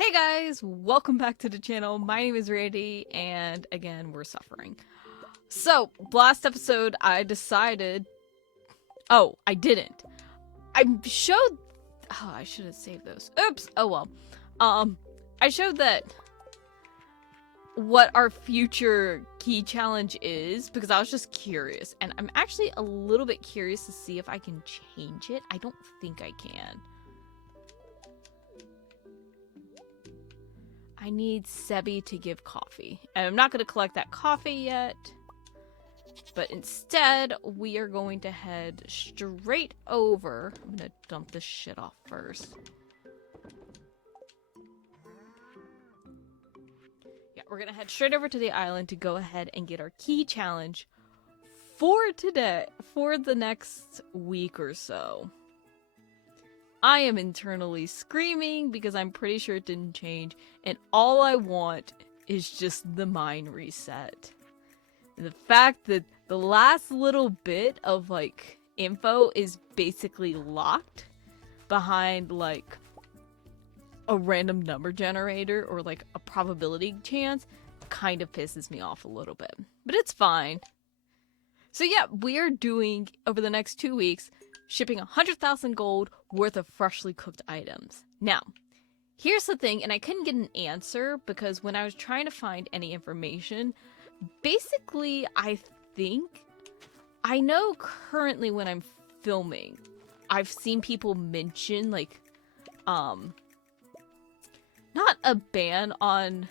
Hey guys, welcome back to the channel. My name is Randy, and again, we're suffering. So, last episode, I decided... Oh, I didn't. I showed... Oh, I should have saved those. Oops! Oh well. I showed that... what our future key challenge is, because I was just curious. And I'm actually a little bit curious to see if I can change it. I don't think I can. I need Sebi to give coffee. And I'm not going to collect that coffee yet. But instead, we are going to head straight over. I'm going to dump this shit off first. Yeah, we're going to head straight over to the island to go ahead and get our key challenge for today, for the next week or so. I am internally screaming because I'm pretty sure it didn't change, and all I want is just the mine reset. And the fact that the last little bit of, like, info is basically locked behind, like, a random number generator or, like, a probability chance kind of pisses me off a little bit. But it's fine. So yeah, we are doing, over the next 2 weeks, shipping 100,000 gold worth of freshly cooked items. Now, here's the thing, and I couldn't get an answer because when I was trying to find any information, basically, I know currently when I'm filming, I've seen people mention, like, not a ban on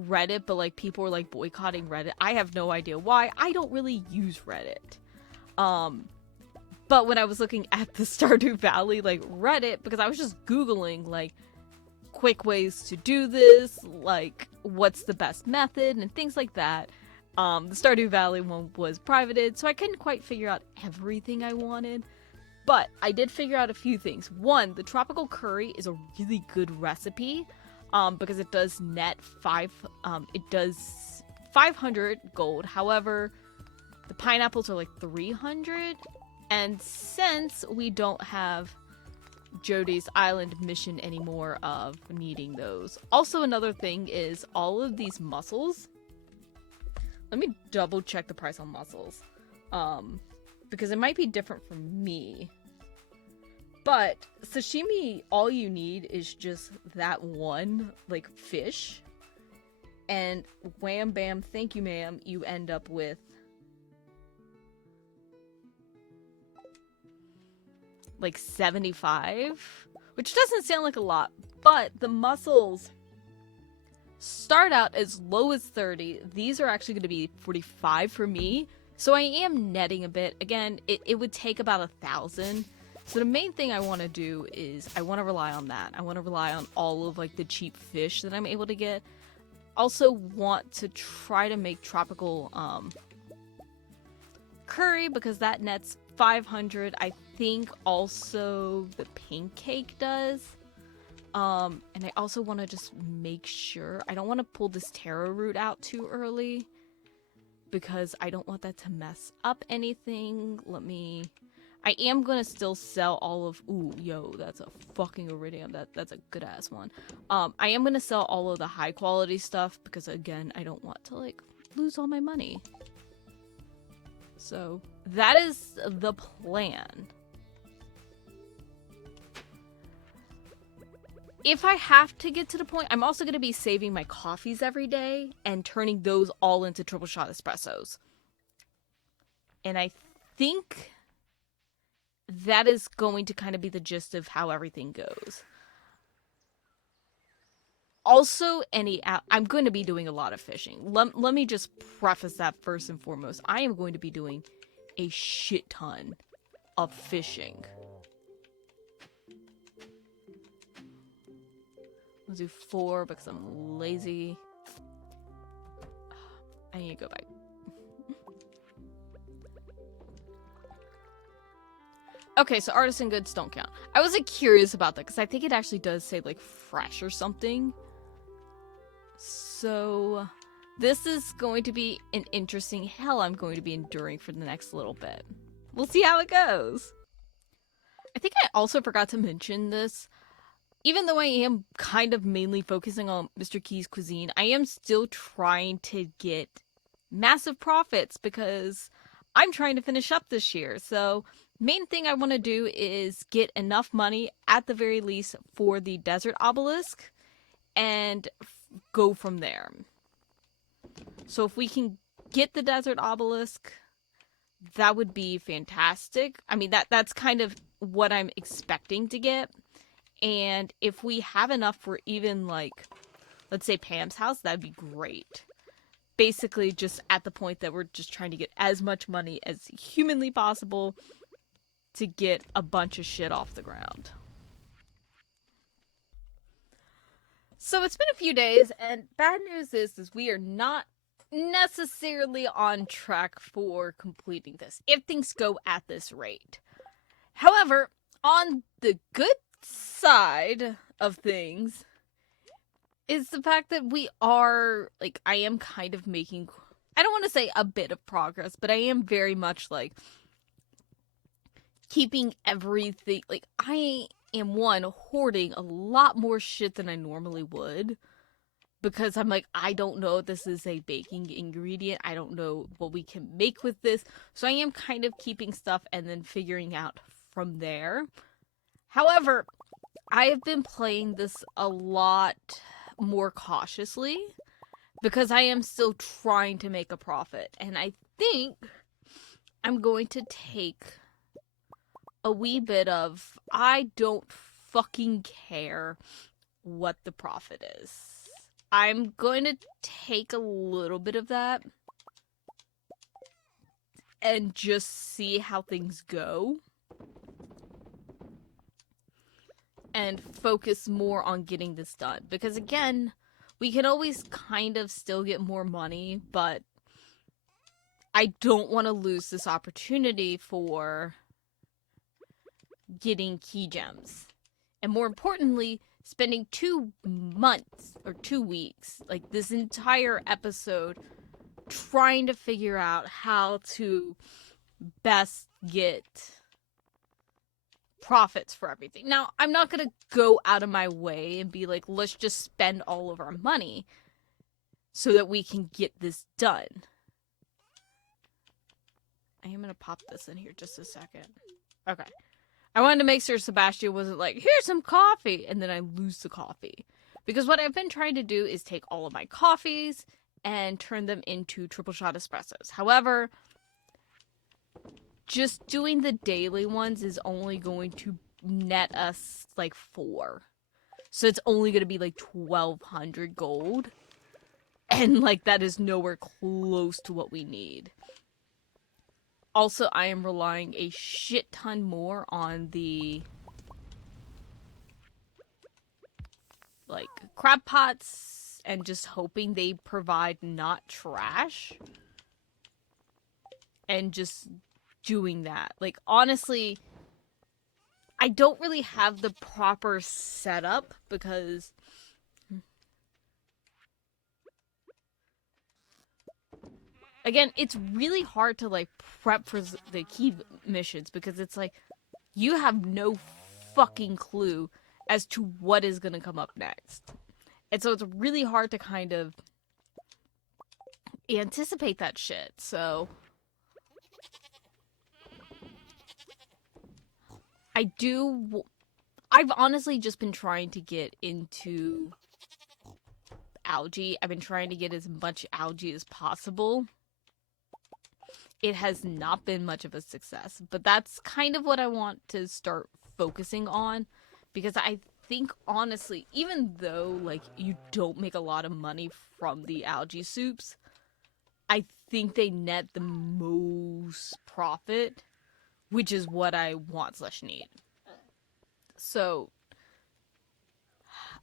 Reddit, but, like, people are, like, boycotting Reddit. I have no idea why. I don't really use Reddit. But when I was looking at the Stardew Valley, like, Reddit, because I was just Googling, like, quick ways to do this, like, what's the best method, and things like that. The Stardew Valley one was privated, so I couldn't quite figure out everything I wanted. But I did figure out a few things. One, the tropical curry is a really good recipe, because it does net 500 gold. However, the pineapples are like 300. And since we don't have Jody's Island mission anymore of needing those. Also, another thing is all of these mussels. Let me double check the price on mussels. Because it might be different for me. But sashimi, all you need is just that one, like, fish. And wham bam, thank you ma'am, you end up with like 75, which doesn't sound like a lot, but the mussels start out as low as 30. These are actually going to be 45 for me, so I am netting a bit. Again, it would take about 1,000. So the main thing I want to do is I want to rely on that. I want to rely on all of, like, the cheap fish that I'm able to get. Also want to try to make tropical curry because that nets 500. I think also the pancake does. And I also want to just make sure I don't want to pull this taro root out too early because I don't want that to mess up anything. I am gonna still sell all of, ooh, yo, that's a fucking iridium. That's a good ass one. I am gonna sell all of the high quality stuff because, again, I don't want to, like, lose all my money. So that is the plan. If I have to get to the point, I'm also going to be saving my coffees every day and turning those all into triple shot espressos. And I think that is going to kind of be the gist of how everything goes. Also, I'm going to be doing a lot of fishing. Let me just preface that first and foremost. I am going to be doing a shit ton of fishing. Let's do 4 because I'm lazy. I need to go back. Okay, so artisan goods don't count. I was, like, curious about that because I think it actually does say, like, fresh or something. So this is going to be an interesting hell I'm going to be enduring for the next little bit. We'll see how it goes. I think I also forgot to mention this. even though I am kind of mainly focusing on Mr. Key's cuisine, I am still trying to get massive profits because I'm trying to finish up this year. So, main thing I want to do is get enough money at the very least for the desert obelisk and go from there. So, if we can get the desert obelisk, that would be fantastic. I mean, that's kind of what I'm expecting to get. And if we have enough for even, like, let's say Pam's house, that'd be great. Basically, just at the point that we're just trying to get as much money as humanly possible to get a bunch of shit off the ground. So it's been a few days, and bad news is we are not necessarily on track for completing this, if things go at this rate. However, on the good side of things is the fact that we are, like, I am kind of making, I don't want to say a bit of progress, but I am very much, like, keeping everything, like, I am, one, hoarding a lot more shit than I normally would, because I'm like, I don't know if this is a baking ingredient, I don't know what we can make with this, so I am kind of keeping stuff and then figuring out from there. However, I have been playing this a lot more cautiously because I am still trying to make a profit, and I think I'm going to take a wee bit of I don't fucking care what the profit is. I'm going to take a little bit of that and just see how things go and focus more on getting this done. Because again, we can always kind of still get more money, but I don't want to lose this opportunity for getting key gems. And more importantly, spending 2 months or 2 weeks, like this entire episode, trying to figure out how to best get profits for everything. Now, I'm not going to go out of my way and be like, let's just spend all of our money so that we can get this done. I am going to pop this in here just a second. Okay. I wanted to make sure Sebastian wasn't like, here's some coffee, and then I lose the coffee. Because what I've been trying to do is take all of my coffees and turn them into triple shot espressos. However, just doing the daily ones is only going to net us like 4. So it's only going to be like 1,200 gold. And like that is nowhere close to what we need. Also, I am relying a shit ton more on the like crab pots and just hoping they provide not trash. And just doing that. Like, honestly, I don't really have the proper setup because again, it's really hard to like prep for the key missions because it's like you have no fucking clue as to what is going to come up next. And so it's really hard to kind of anticipate that shit. So I've honestly just been trying to get into algae. I've been trying to get as much algae as possible. It has not been much of a success, but that's kind of what I want to start focusing on, because I think honestly, even though like you don't make a lot of money from the algae soups, I think they net the most profit, which is what I want / need. So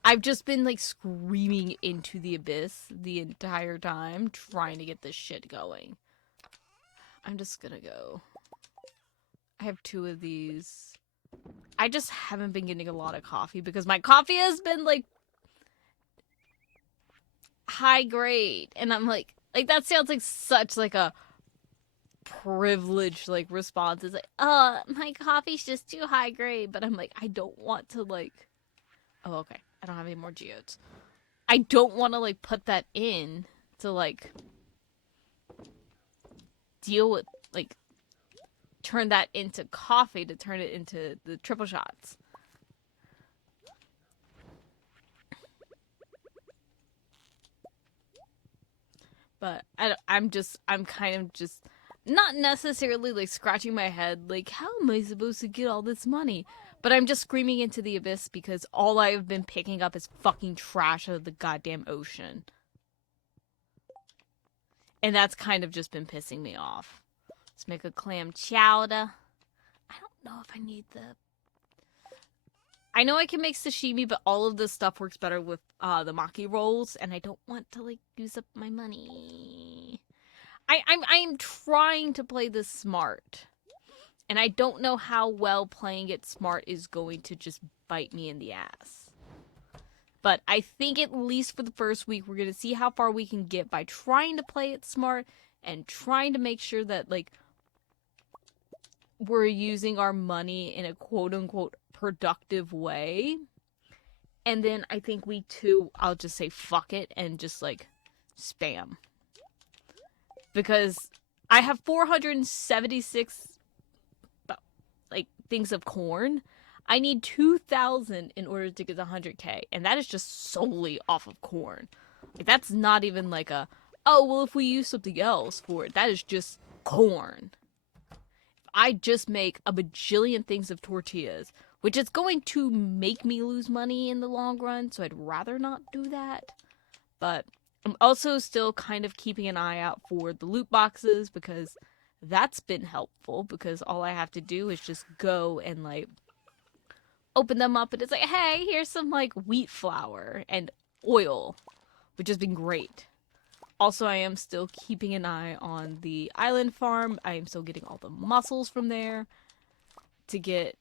I've just been like screaming into the abyss the entire time, trying to get this shit going. I'm just gonna go. I have 2 of these. I just haven't been getting a lot of coffee because my coffee has been like high grade, and I'm like that sounds like such like a privileged like response. It's like, my coffee's just too high grade, but I'm like, I don't want to like Oh, okay. I don't have any more geodes. I don't want to, like, put that in to, like, deal with, like, turn that into coffee to turn it into the triple shots. But I'm kind of just not necessarily like scratching my head like, how am I supposed to get all this money? But I'm just screaming into the abyss because all I've been picking up is fucking trash out of the goddamn ocean. And that's kind of just been pissing me off. Let's make a clam chowder. I don't know if I need the... I know I can make sashimi, but all of this stuff works better with the maki rolls, and I don't want to, like, use up my money. I'm trying to play this smart, and I don't know how well playing it smart is going to just bite me in the ass. But I think at least for the first week, we're going to see how far we can get by trying to play it smart and trying to make sure that, like, we're using our money in a quote-unquote productive way. And then I think week 2, I'll just say fuck it and just, like, spam. Because I have 476, like, things of corn. I need 2,000 in order to get 100k. And that is just solely off of corn. Like, that's not even like a, oh, well, if we use something else for it. That is just corn. I just make a bajillion things of tortillas, which is going to make me lose money in the long run, so I'd rather not do that. But I'm also still kind of keeping an eye out for the loot boxes, because that's been helpful, because all I have to do is just go and, like, open them up, and it's like, hey, here's some, like, wheat flour and oil, which has been great. Also, I am still keeping an eye on the island farm. I am still getting all the mussels from there to get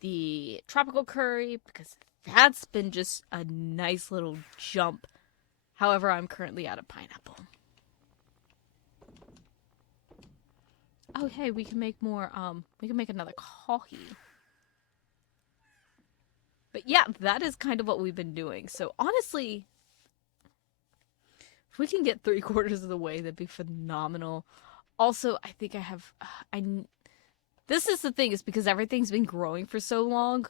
the tropical curry, because that's been just a nice little jump. However, I'm currently out of pineapple. Oh, hey, we can make more, we can make another coffee. But yeah, that is kind of what we've been doing. So honestly, if we can get 3/4 of the way, that'd be phenomenal. Also, I think I have, this is the thing, is because everything's been growing for so long,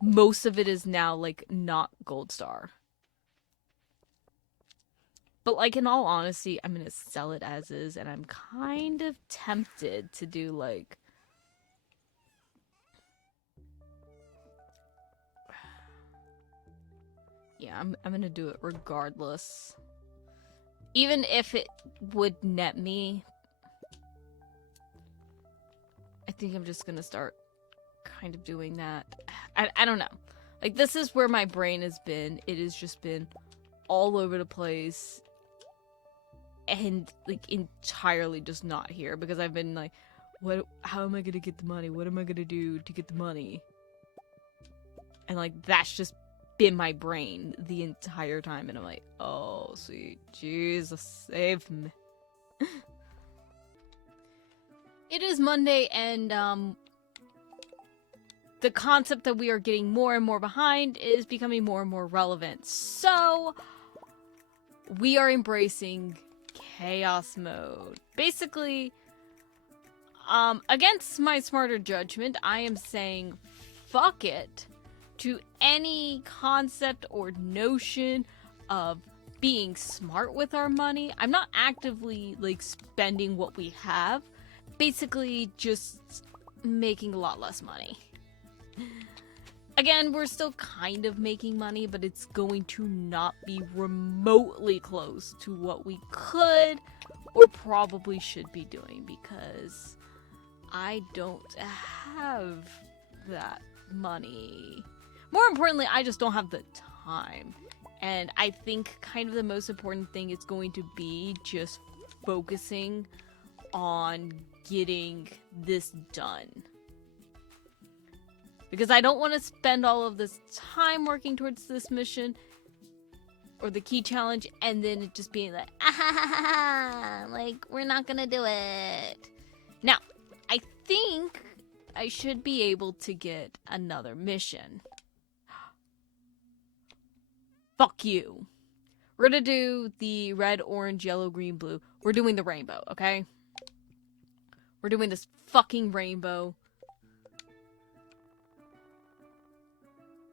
most of it is now, like, not gold star. But, like, in all honesty, I'm gonna sell it as is, and I'm kind of tempted to do, like, yeah, I'm gonna do it regardless. Even if it would net me, I think I'm just gonna start kind of doing that. I don't know. Like, this is where my brain has been. It has just been all over the place. And, like, entirely just not here. Because I've been like, how am I gonna get the money? What am I gonna do to get the money? And, like, that's just been my brain the entire time, and I'm like, oh, sweet Jesus, save me. It is Monday, and the concept that we are getting more and more behind is becoming more and more relevant. So we are embracing chaos mode. Basically, against my smarter judgment, I am saying fuck it to any concept or notion of being smart with our money. I'm not actively, like, spending what we have. Basically, just making a lot less money. Again, we're still kind of making money, but it's going to not be remotely close to what we could or probably should be doing, because I don't have that money. More importantly, I just don't have the time. And I think kind of the most important thing is going to be just focusing on getting this done. Because I don't want to spend all of this time working towards this mission or the key challenge and then it just being like, ah, like, we're not gonna do it. Now, I think I should be able to get another mission. Fuck you. We're gonna do the red, orange, yellow, green, blue. We're doing the rainbow, okay? We're doing this fucking rainbow.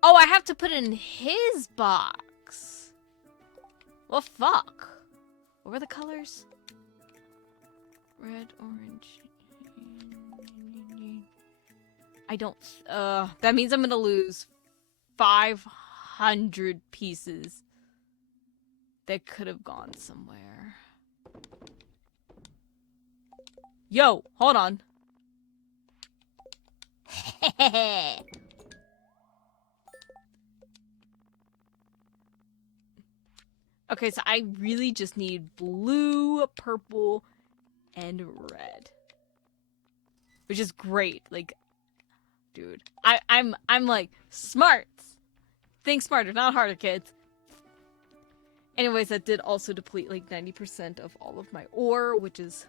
Oh, I have to put it in his box. Well, fuck. What were the colors? Red, orange. I don't... that means I'm gonna lose 500 pieces that could have gone somewhere. Yo, hold on. Okay, so I really just need blue, purple, and red. Which is great. Like, dude. I'm like, smart. Think smarter, not harder, kids. Anyways, that did also deplete like 90% of all of my ore, which is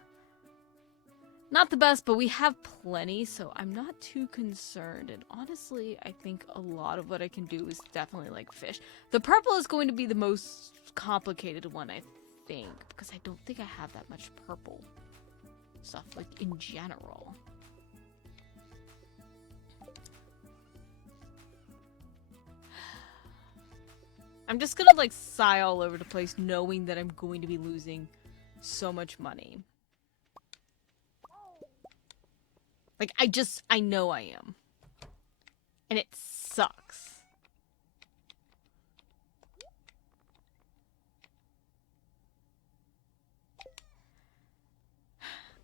not the best, but we have plenty, so I'm not too concerned. And honestly, I think a lot of what I can do is definitely like fish. The purple is going to be the most complicated one, I think, because I don't think I have that much purple stuff, like, in general. I'm just gonna, like, sigh all over the place knowing that I'm going to be losing so much money. Like, I know I am. And it sucks.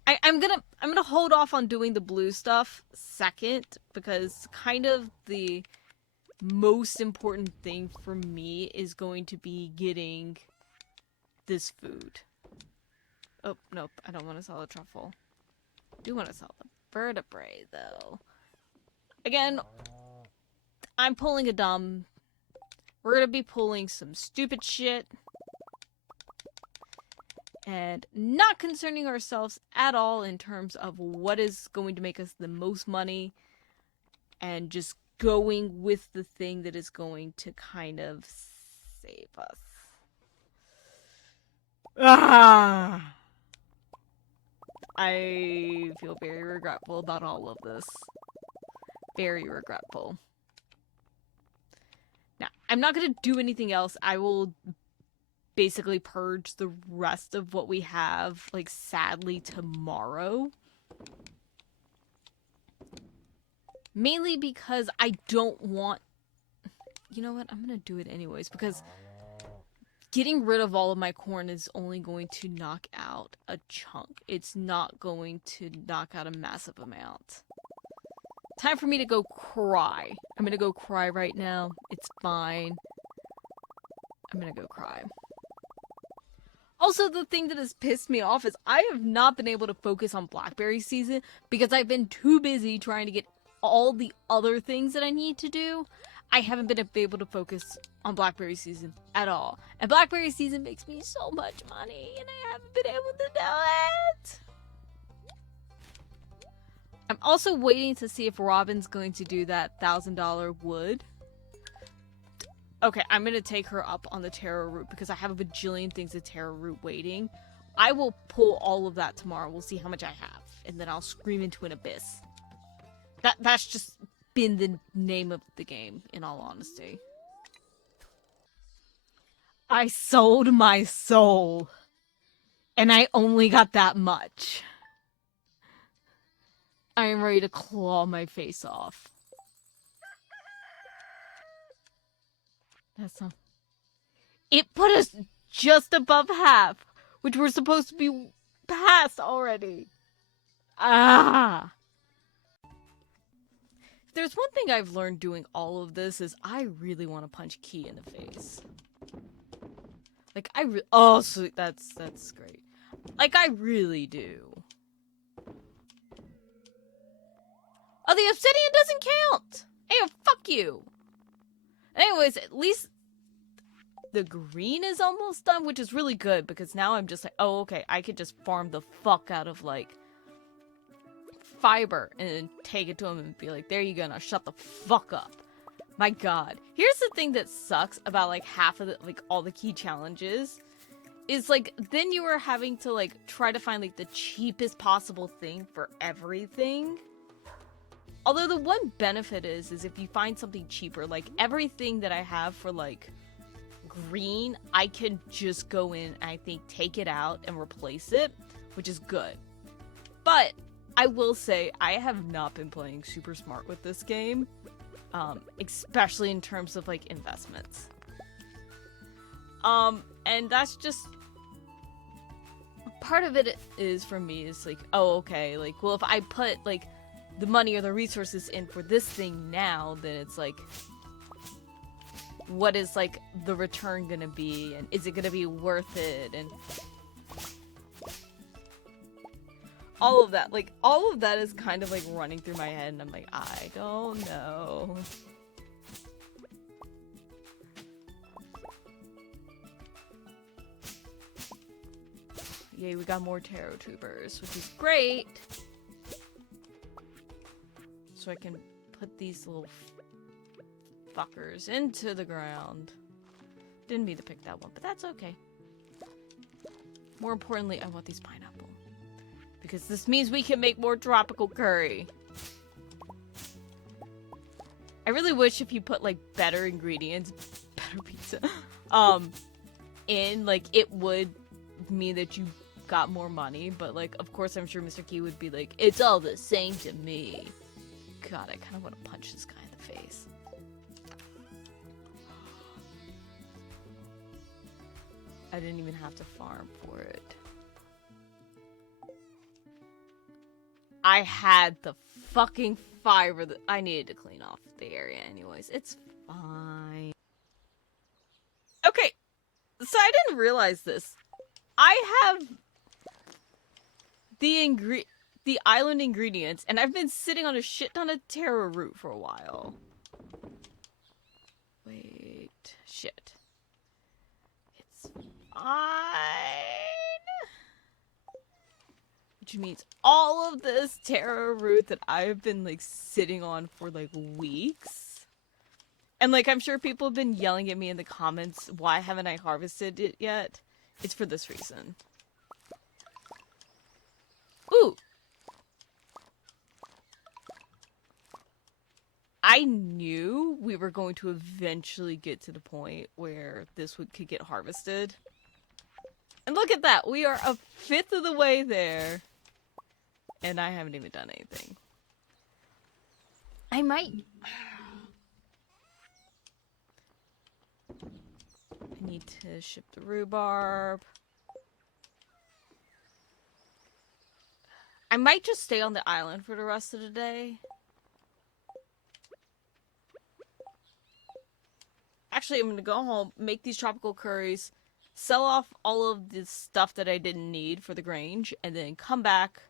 I'm gonna hold off on doing the blue stuff second, because kind of the most important thing for me is going to be getting this food. Oh, nope, I don't want to sell the truffle. I do want to sell the vertebrae, though. Again, I'm pulling a dumb. We're gonna be pulling some stupid shit. And not concerning ourselves at all in terms of what is going to make us the most money. And just going with the thing that is going to kind of save us. Ah! I feel very regretful about all of this. Very regretful. Now, I'm not going to do anything else. I will basically purge the rest of what we have, like, sadly, tomorrow. Mainly because I don't want... You know what? I'm gonna do it anyways, because getting rid of all of my corn is only going to knock out a chunk. It's not going to knock out a massive amount. Time for me to go cry. I'm gonna go cry right now. It's fine. I'm gonna go cry. Also, the thing that has pissed me off is I have not been able to focus on blackberry season because I've been too busy trying to get all the other things that I need to do. I haven't been able to focus on blackberry season at all. And blackberry season makes me so much money, and I haven't been able to do it. I'm also waiting to see if Robin's going to do that $1,000 wood. Okay, I'm gonna take her up on the taro root because I have a bajillion things of taro root waiting. I will pull all of that tomorrow. We'll see how much I have. And then I'll scream into an abyss. That's just been the name of the game, in all honesty. I sold my soul. And I only got that much. I am ready to claw my face off. That's not... It put us just above half, which we're supposed to be past already. Ah! If there's one thing I've learned doing all of this is I really want to punch Key in the face. Like, oh, so that's great. Like, I really do. Oh, the obsidian doesn't count! Hey, fuck you! Anyways, at least the green is almost done, which is really good, because now I'm just like, oh, okay, I could just farm the fuck out of, like, fiber and then take it to him and be like, there you go, now shut the fuck up. My god. Here's the thing that sucks about, like, half of the, like, all the key challenges. Is, like, then you are having to, like, try to find, like, the cheapest possible thing for everything. Although the one benefit is if you find something cheaper, like, everything that I have for, like, green, I can just go in and I think take it out and replace it, which is good. But I will say, I have not been playing super smart with this game. Especially in terms of, like, investments. And that's just... Part of it is, for me, is like, oh, okay, like, well, if I put, like, the money or the resources in for this thing now, then it's like... What is, like, the return gonna be? And is it gonna be worth it? And... all of that, like, all of that is kind of, like, running through my head, and I'm like, I don't know. Yay, we got more taro tubers, which is great. So I can put these little fuckers into the ground. Didn't mean to pick that one, but that's okay. More importantly, I want these pineapple. Because this means we can make more tropical curry. I really wish if you put, like, better ingredients, better pizza, in, like, it would mean that you got more money. But, like, of course, I'm sure Mr. Key would be like, it's all the same to me. God, I kind of want to punch this guy in the face. I didn't even have to farm for it. I had the fucking fiber that I needed to clean off the area anyways. It's fine. Okay, so I didn't realize this. I have the island ingredients, and I've been sitting on a shit ton of taro root for a while. Wait, shit. It's fine. Which means all of this taro root that I've been, like, sitting on for, like, weeks. And, like, I'm sure people have been yelling at me in the comments, why haven't I harvested it yet? It's for this reason. Ooh! I knew we were going to eventually get to the point where this could get harvested. And look at that! We are a fifth of the way there. And I haven't even done anything. I might... I need to ship the rhubarb. I might just stay on the island for the rest of the day. Actually, I'm gonna go home, make these tropical curries, sell off all of the stuff that I didn't need for the Grange, and then come back.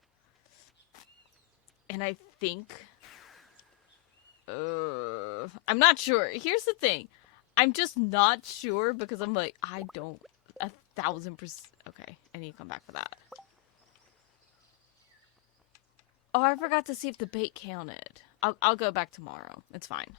And I think... I'm not sure. Here's the thing. I'm just not sure because I'm like, I don't... 1000%... Okay, I need to come back for that. Oh, I forgot to see if the bait counted. I'll go back tomorrow. It's fine.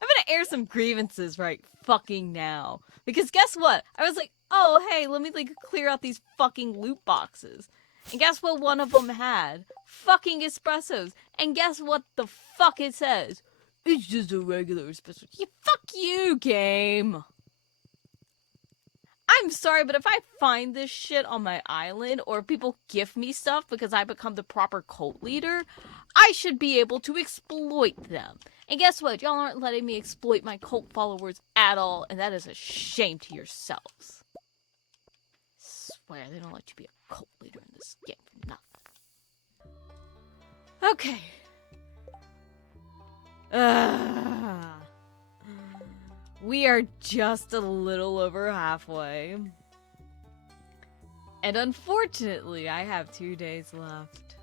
I'm gonna air some grievances right fucking now. Because guess what? I was like, oh, hey, let me, like, clear out these fucking loot boxes. And guess what one of them had? Fucking espressos. And guess what the fuck it says? It's just a regular espresso. Yeah, fuck you, game. I'm sorry, but if I find this shit on my island, or if people gift me stuff because I become the proper cult leader, I should be able to exploit them. And guess what? Y'all aren't letting me exploit my cult followers at all, and that is a shame to yourselves. Swear, they don't let you be a cult leader in this game for nothing. Okay. We are just a little over halfway. And unfortunately, I have 2 days left.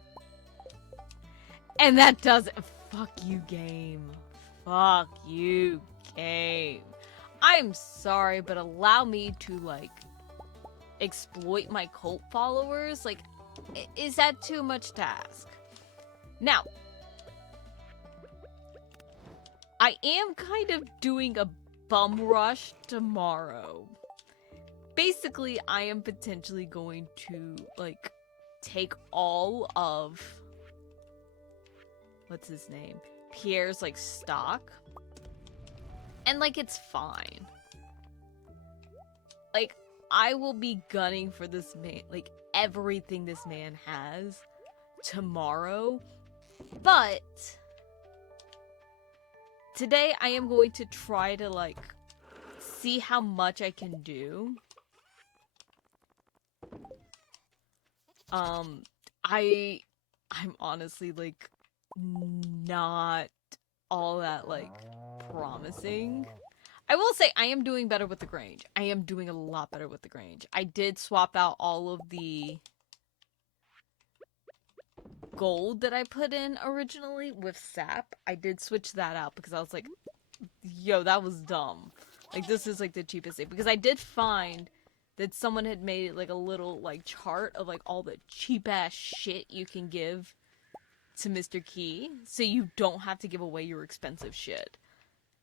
And that does it. Fuck you, game. Fuck you, game. I'm sorry, but allow me to, like, exploit my cult followers? Like, is that too much to ask? Now, I am kind of doing a bum rush tomorrow. Basically, I am potentially going to, like, take all of, what's his name? Pierre's, like, stock. And, like, it's fine. Like, I will be gunning for this man, like, everything this man has tomorrow. But today I am going to try to, like, see how much I can do. I'm honestly, like, not all that, like, promising. I will say I am doing better with the Grange. I am doing a lot better with the Grange. I did swap out all of the gold that I put in originally with sap. I did switch that out because I was like, yo, that was dumb. Like, this is, like, the cheapest thing. Because I did find that someone had made, like, a little, like, chart of, like, all the cheap-ass shit you can give to Mr. Key, so you don't have to give away your expensive shit.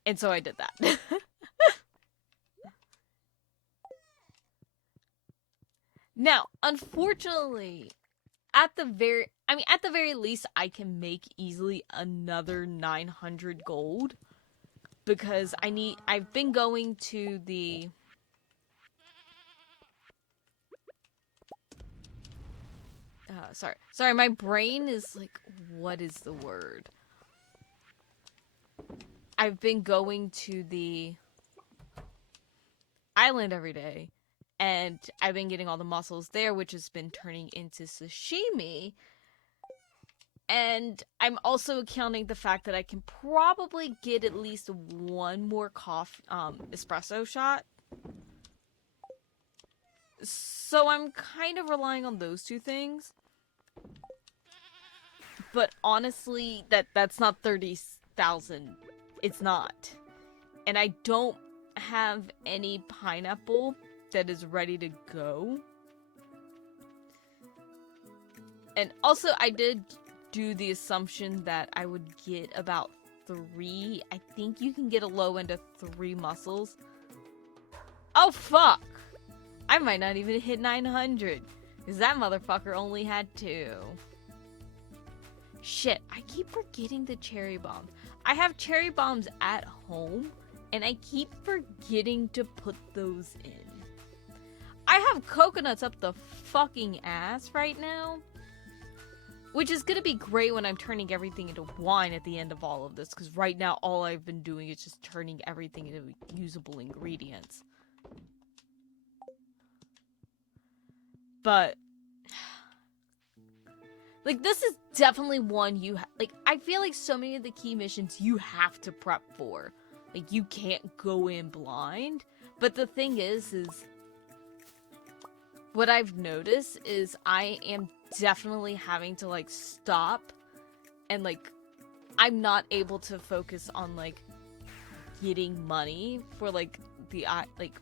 And so I did that. Now, unfortunately, at the very least, I can make easily another 900 gold. Because I've been going to the... Sorry, my brain is like, what is the word? I've been going to the island every day, and I've been getting all the mussels there, which has been turning into sashimi. And I'm also accounting the fact that I can probably get at least one more espresso shot. So I'm kind of relying on those two things. But honestly, that's not 30,000. It's not. And I don't have any pineapple that is ready to go. And also, I did do the assumption that I would get about 3. I think you can get a low end of 3 mussels. Oh, fuck! I might not even hit 900. Because that motherfucker only had 2. Shit, I keep forgetting the cherry bombs. I have cherry bombs at home, and I keep forgetting to put those in. I have coconuts up the fucking ass right now, which is gonna be great when I'm turning everything into wine at the end of all of this, because right now all I've been doing is just turning everything into usable ingredients. But... like, this is definitely one like, I feel like so many of the key missions you have to prep for. Like, you can't go in blind. But the thing is what I've noticed is I am definitely having to, like, stop. And, like, I'm not able to focus on, like, getting money for, like,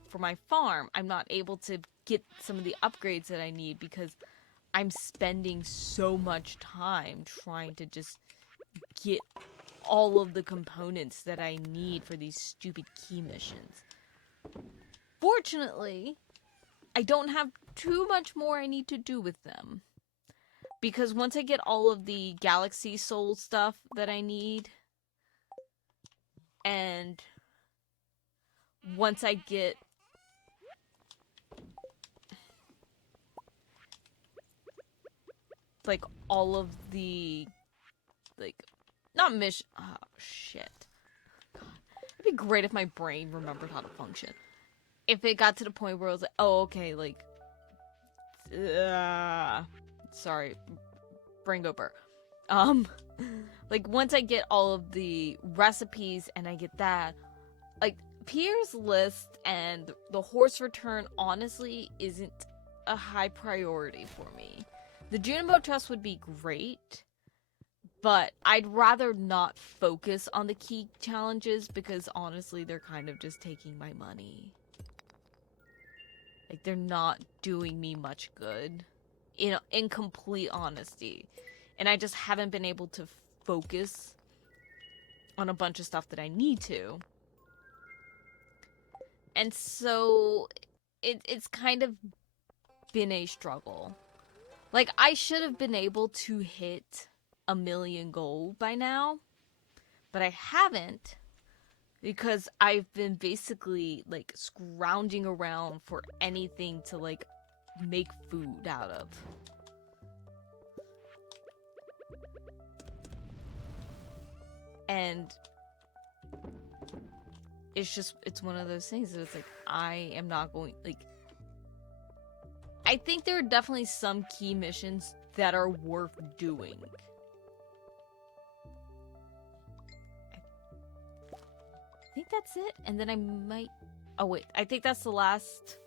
for my farm. I'm not able to get some of the upgrades that I need because I'm spending so much time trying to just get all of the components that I need for these stupid key missions. Fortunately, I don't have too much more I need to do with them. Because once I get all of the Galaxy Soul stuff that I need, and once I get like all of the, like, not mission. Oh shit! God, it'd be great if my brain remembered how to function. If it got to the point where I was like, oh okay, like, sorry, brain go burr. Like, once I get all of the recipes and I get that, like, Pierre's list and the horse return honestly isn't a high priority for me. The Junimo Trust would be great, but I'd rather not focus on the key challenges because honestly they're kind of just taking my money. Like, they're not doing me much good. You know, in complete honesty. And I just haven't been able to focus on a bunch of stuff that I need to. And so it's kind of been a struggle. Like, I should have been able to hit 1,000,000 gold by now, but I haven't because I've been basically, like, scrounging around for anything to, like, make food out of. And it's one of those things that it's like, I am not going, like, I think there are definitely some key missions that are worth doing. I think that's it, and then I might... Oh, wait, I think that's the last...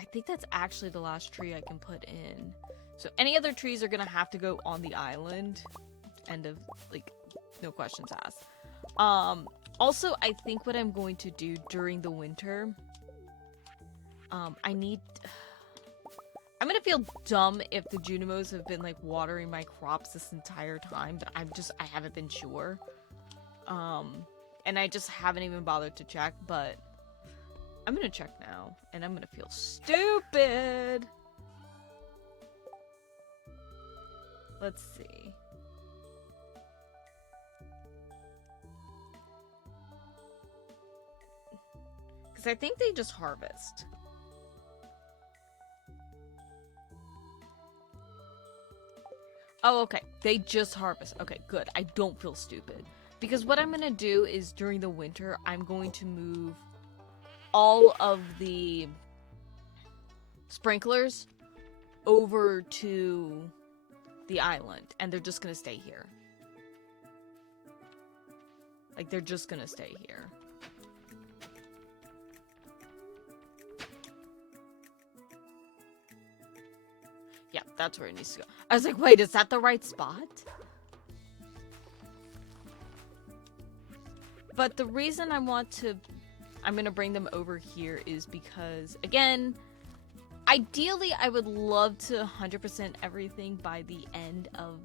I think that's actually the last tree I can put in. So any other trees are gonna have to go on the island. End of, like, no questions asked. Also, I think what I'm going to do during the winter... I'm gonna feel dumb if the Junimos have been, like, watering my crops this entire time, but I haven't been sure. And I just haven't even bothered to check, but I'm gonna check now, and I'm gonna feel stupid! Let's see. Because I think they just harvest. Oh, okay. They just harvest. Okay, good. I don't feel stupid. Because what I'm gonna do is during the winter, I'm going to move all of the sprinklers over to the island. And they're just gonna stay here. Like, they're just gonna stay here. Yeah, that's where it needs to go. I was like, wait, is that the right spot? But the reason I'm gonna bring them over here is because, again, ideally I would love to 100% everything by the end of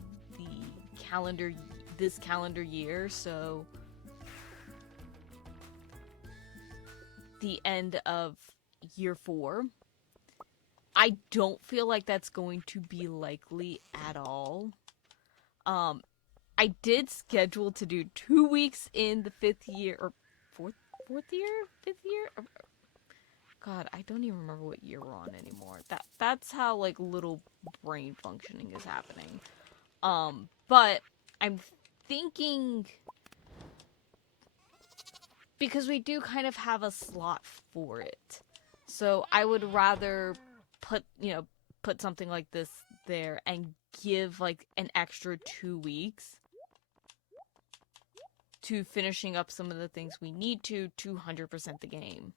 this calendar year, so the end of year 4. I don't feel like that's going to be likely at all. I did schedule to do 2 weeks in the 5th year, or 4th year? 5th year? God, I don't even remember what year we're on anymore. That's how, like, little brain functioning is happening. But I'm thinking, because we do kind of have a slot for it, so I would rather put something like this there and give, like, an extra 2 weeks to finishing up some of the things we need to 100% the game.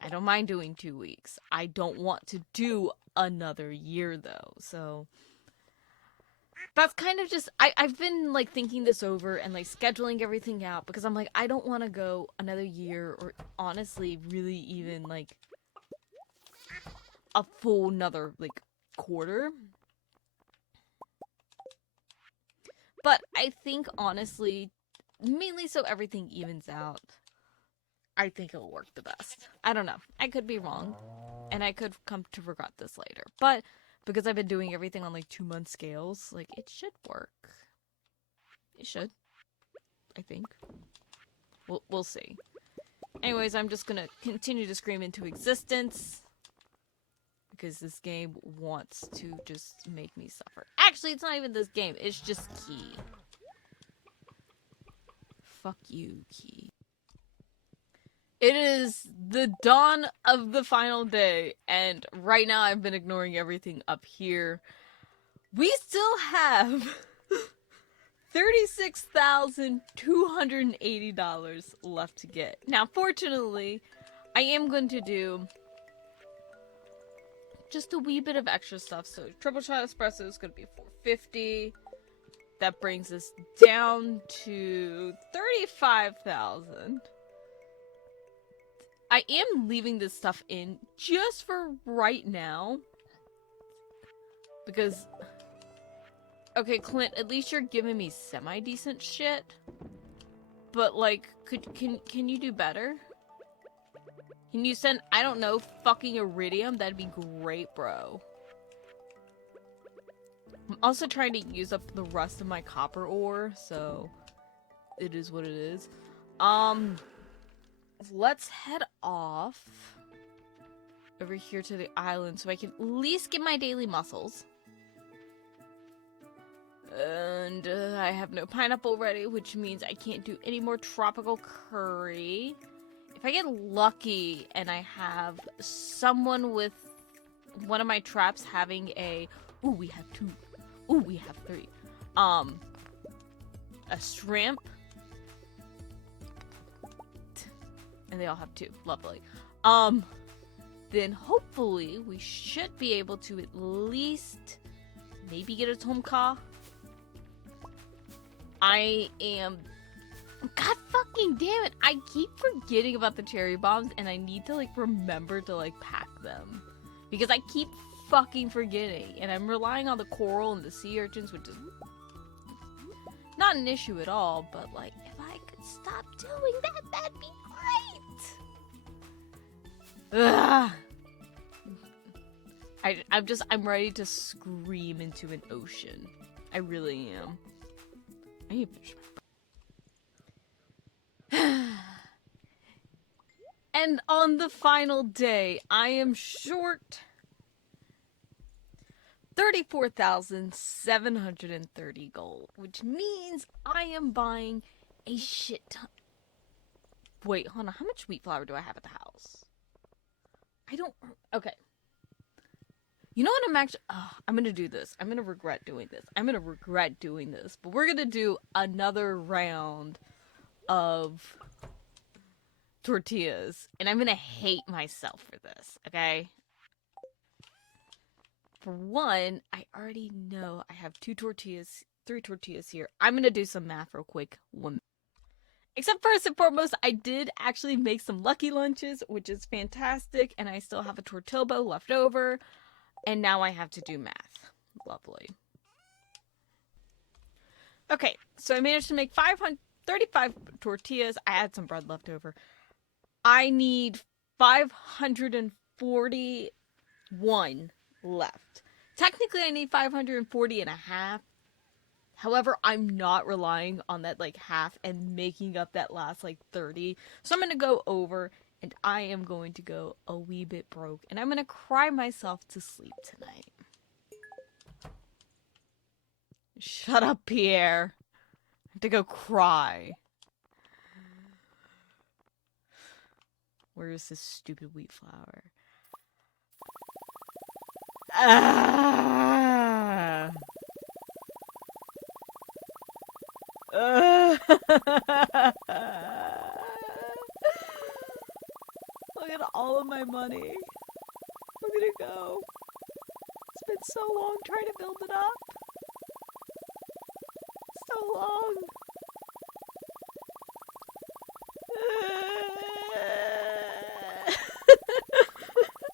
I don't mind doing 2 weeks. I don't want to do another year, though, so that's kind of just... I've been, like, thinking this over and, like, scheduling everything out, because I'm like, I don't want to go another year, or honestly, really even, like, a full another, like, quarter. But I think, honestly, mainly so everything evens out, I think it'll work the best. I don't know. I could be wrong, and I could come to regret this later. But because I've been doing everything on, like, 2-month scales, like, it should work. It should. I think. We'll see. Anyways, I'm just gonna continue to scream into existence, because this game wants to just make me suffer. Actually, it's not even this game. It's just Key. Fuck you, Key. It is the dawn of the final day, and right now I've been ignoring everything up here. We still have $36,280 left to get. Now, fortunately, I am going to do just a wee bit of extra stuff. So triple shot espresso is going to be $4.50. That brings us down to $35,000. I am leaving this stuff in just for right now, because Okay, Clint, at least you're giving me semi-decent shit. But, like, can you do better? Can you send, I don't know, fucking iridium? That'd be great, bro. I'm also trying to use up the rest of my copper ore, so it is what it is. Let's head off over here to the island so I can at least get my daily mussels. And I have no pineapple ready, which means I can't do any more tropical curry. If I get lucky and I have someone with one of my traps having a... Ooh, we have 2. Ooh, we have 3. A shrimp. And they all have 2. Lovely. Then hopefully we should be able to at least maybe get a tomka. I am... God fucking damn it! I keep forgetting about the cherry bombs and I need to, like, remember to, like, pack them. Because I keep fucking forgetting. And I'm relying on the coral and the sea urchins, which is not an issue at all. But, like, if I could stop doing that, that'd be great! Ugh! I'm ready to scream into an ocean. I really am. I need to finish my... And on the final day, I am short 34,730 gold, which means I am buying a shit ton. Wait, hold on. How much wheat flour do I have at the house? I don't... Okay. You know what I'm actually... Oh, I'm going to do this. I'm going to regret doing this. But we're going to do another round of tortillas. And I'm going to hate myself for this, okay? For one, I already know I have 3 tortillas here. I'm going to do some math real quick. Except first and foremost, I did actually make some lucky lunches, which is fantastic. And I still have a tortilla left over. And now I have to do math. Lovely. Okay, so I managed to make 535 tortillas. I had some bread left over. I need 541 left. Technically, I need 540 and a half. However, I'm not relying on that, like, half and making up that last, like, 30. So I'm going to go over... And I am going to go a wee bit broke. And I'm going to cry myself to sleep tonight. Shut up, Pierre. I have to go cry. Where is this stupid wheat flour? Ah! Look at all of my money. Look at it go. It's been so long trying to build it up. So long.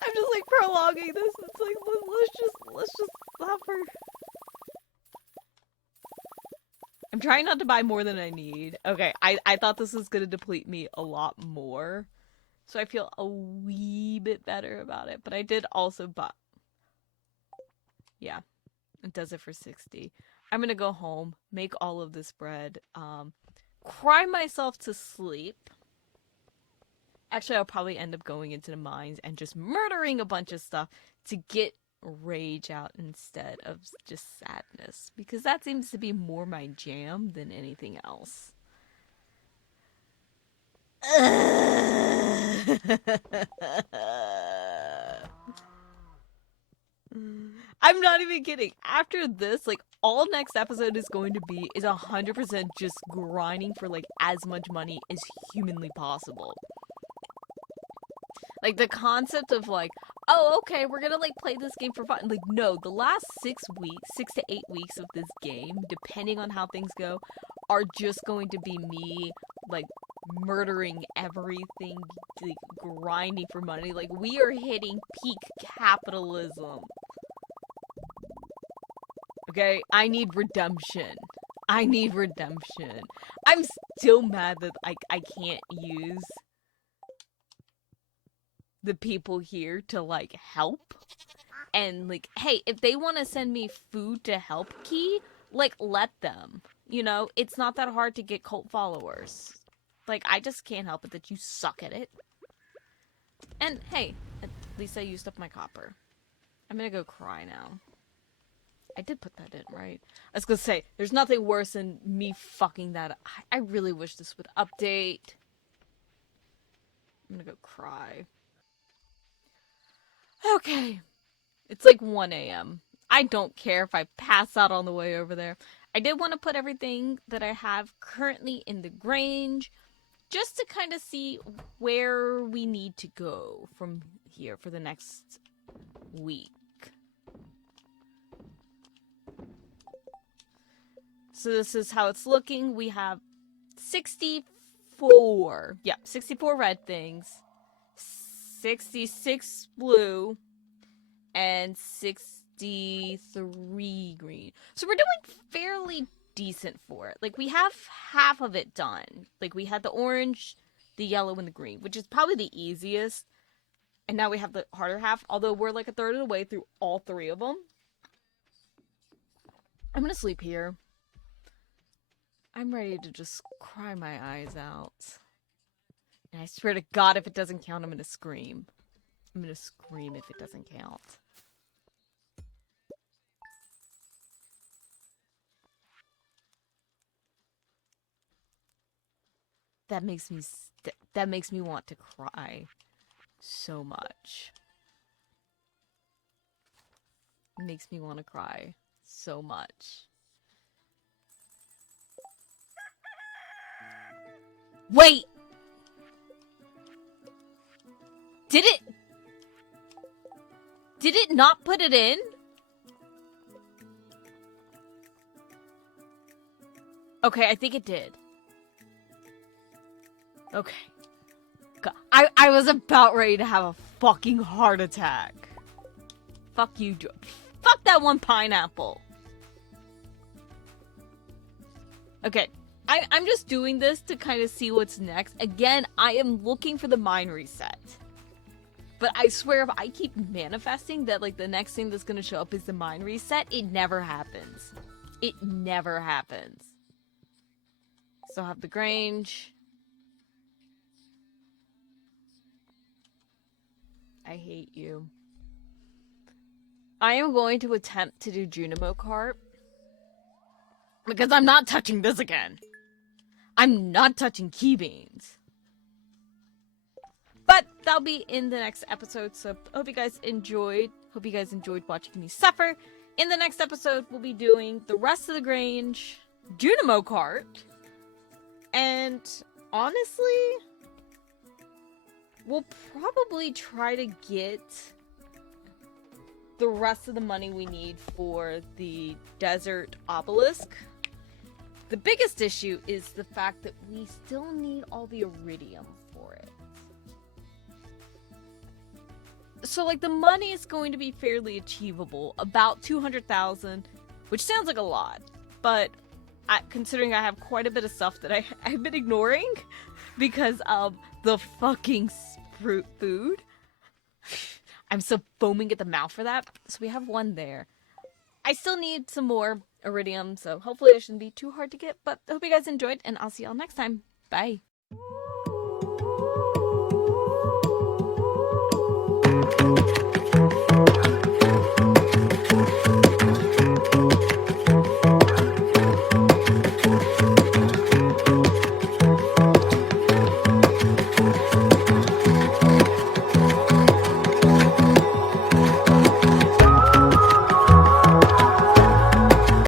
I'm just like prolonging this. It's like let's just suffer. I'm trying not to buy more than I need. Okay, I thought this was gonna deplete me a lot more. So I feel a wee bit better about it. But I did also buy... Yeah. It does it for 60. I'm going to go home. Make all of this bread. Cry myself to sleep. Actually, I'll probably end up going into the mines and just murdering a bunch of stuff to get rage out instead of just sadness. Because that seems to be more my jam than anything else. I'm not even kidding. After this, like, all next episode is going to be is 100% just grinding for, like, as much money as humanly possible. Like, the concept of, like, oh, okay, we're gonna, like, play this game for fun. Like, no, the last 6 to 8 weeks of this game, depending on how things go, are just going to be me, like, murdering everything, like, grinding for money. Like, we are hitting peak capitalism. Okay? I need redemption. I need redemption. I'm still mad that I can't use the people here to, like, help. And, like, hey, if they want to send me food to help Key, like, let them. You know, it's not that hard to get cult followers. Like, I just can't help it that you suck at it. And, hey, at least I used up my copper. I'm gonna go cry now. I did put that in, right? I was gonna say, there's nothing worse than me fucking that up. I really wish this would update. I'm gonna go cry. Okay. It's like 1 a.m. I don't care if I pass out on the way over there. I did want to put everything that I have currently in the Grange, just to kind of see where we need to go from here for the next week. So this is how it's looking. We have 64. Yep, 64 red things, 66 blue, and 63 green. So we're doing fairly decent for it. Like, we have half of it done. Like, we had the orange, the yellow, and the green, which is probably the easiest. And now we have the harder half, although we're like a third of the way through all three of them. I'm gonna sleep here. I'm ready to just cry my eyes out. And I swear to God, if it doesn't count, I'm gonna scream. I'm gonna scream if it doesn't count. That makes me want to cry so much. It makes me want to cry so much. Wait! Did it not put it in? Okay, I think it did. Okay. I was about ready to have a fucking heart attack. Fuck you, fuck that one pineapple. Okay. I'm just doing this to kind of see what's next. Again, I am looking for the mine reset. But I swear if I keep manifesting that, like, the next thing that's gonna show up is the mine reset, it never happens. It never happens. Still have the Grange. I hate you. I am going to attempt to do Junimo Carp. Because I'm not touching this again. I'm not touching key beans. But that'll be in the next episode, so I hope you guys enjoyed. Hope you guys enjoyed watching me suffer. In the next episode, we'll be doing the rest of the Grange, Junimo Cart, and honestly, we'll probably try to get the rest of the money we need for the desert obelisk. The biggest issue is the fact that we still need all the iridium for it. So, like, the money is going to be fairly achievable, about 200,000, which sounds like a lot, but considering I have quite a bit of stuff that I've been ignoring because of the fucking fruit food. I'm so foaming at the mouth for that. So we have one there. I still need some more iridium, so hopefully it shouldn't be too hard to get, but I hope you guys enjoyed, and I'll see y'all next time. Bye.